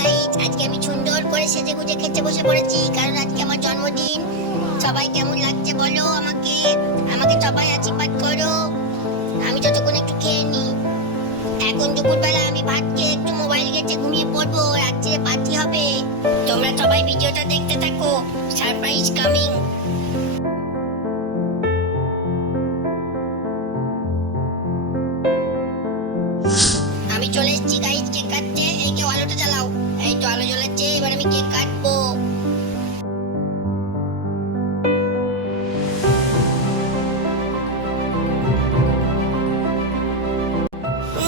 Guys, আজকে আমি সুন্দর করে সেজে গুজে খেতে বসে পড়েছি, কারণ আজকে আমার জন্মদিন। সবাই কেমন লাগছে বলো আমাকে, আমাকে সবাই আশীর্বাদ করো। আমি যতক্ষণ একটু খেয়ে নি। এখন দুপুরবেলা আমি ভাত খেয়ে একটু মোবাইল ঘেঁটে ঘুমিয়ে পড়বো, রাত্রে পার্টি হবে। তোমরা সবাই ভিডিওটা দেখতে থাকো, সারপ্রাইজ কামিং। আমি চলে এসেছি গাইস কেক কাটতে। এই কেউ আলোটা জ্বালাও। এই তো আলো জ্বলেছে, এবার আমি কেক কাটবো।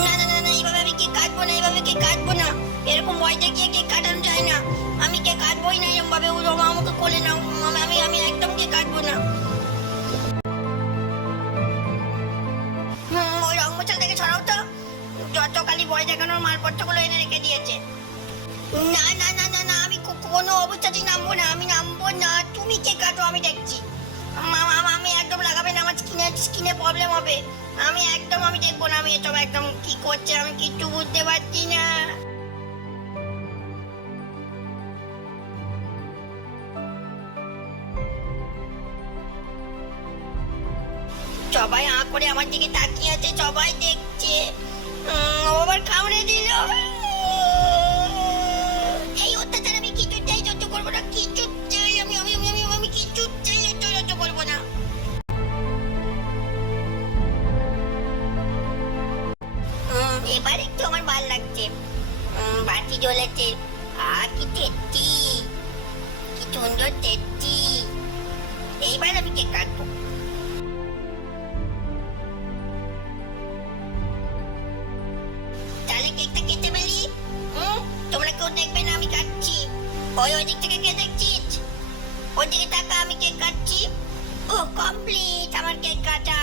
না না না না, এইভাবে আমি কেক কাটবো না, এইভাবে কেক কাটবো না। এরকম ভয় দেখিয়ে কেক কাটানো যায় না। আমি কেক কাটবোই না এরকম ভাবে। আমাকে কোলে নাও। আমি আমি একদম কেক কাটবো না। ওই রং মোছাল থেকে ছড়াও তো। যত খালি ভয় দেখানোর মালপত্রগুলো এনে রেখে দিয়েছে। না না না না না, আমি কোনো অবস্থাতেই নামবো না, আমি নামবো না। তুমি কেক কাটো, আমি দেখছি। আমি একদম লাগাবে না, আমার স্কিনে প্রবলেম হবে। আমি দেখবো না। আমি এসব একদম কি করছে আমি কিচ্ছু বুঝতে পারছি না। সবাই আঁ করে আমার দিকে তাকিয়ে আছে, সবাই দেখছে। ও আবার কামড়ে দিল। এই অত্যাচার আমি কিছুতেই সহ্য করবো না, কিছুতেই। আমি কিছুতেই সহ্য করবো না। এবার একটু আমার ভাল লাগছে। বাতি জ্বলেছে। কি টেস্টি, কি সুন্দর টেস্টি। এইবার আমি কেক কাটবো। তাহলে কেকটা কেটে ফেলি। তোমরা কেউ দেখবে না, আমি কাটছি। ওই দিক থেকে কে দেখছিস? ওই দিকে তাকা, আমি কেক কাটছি। ও কমপ্লিট আমার কেক কাটা।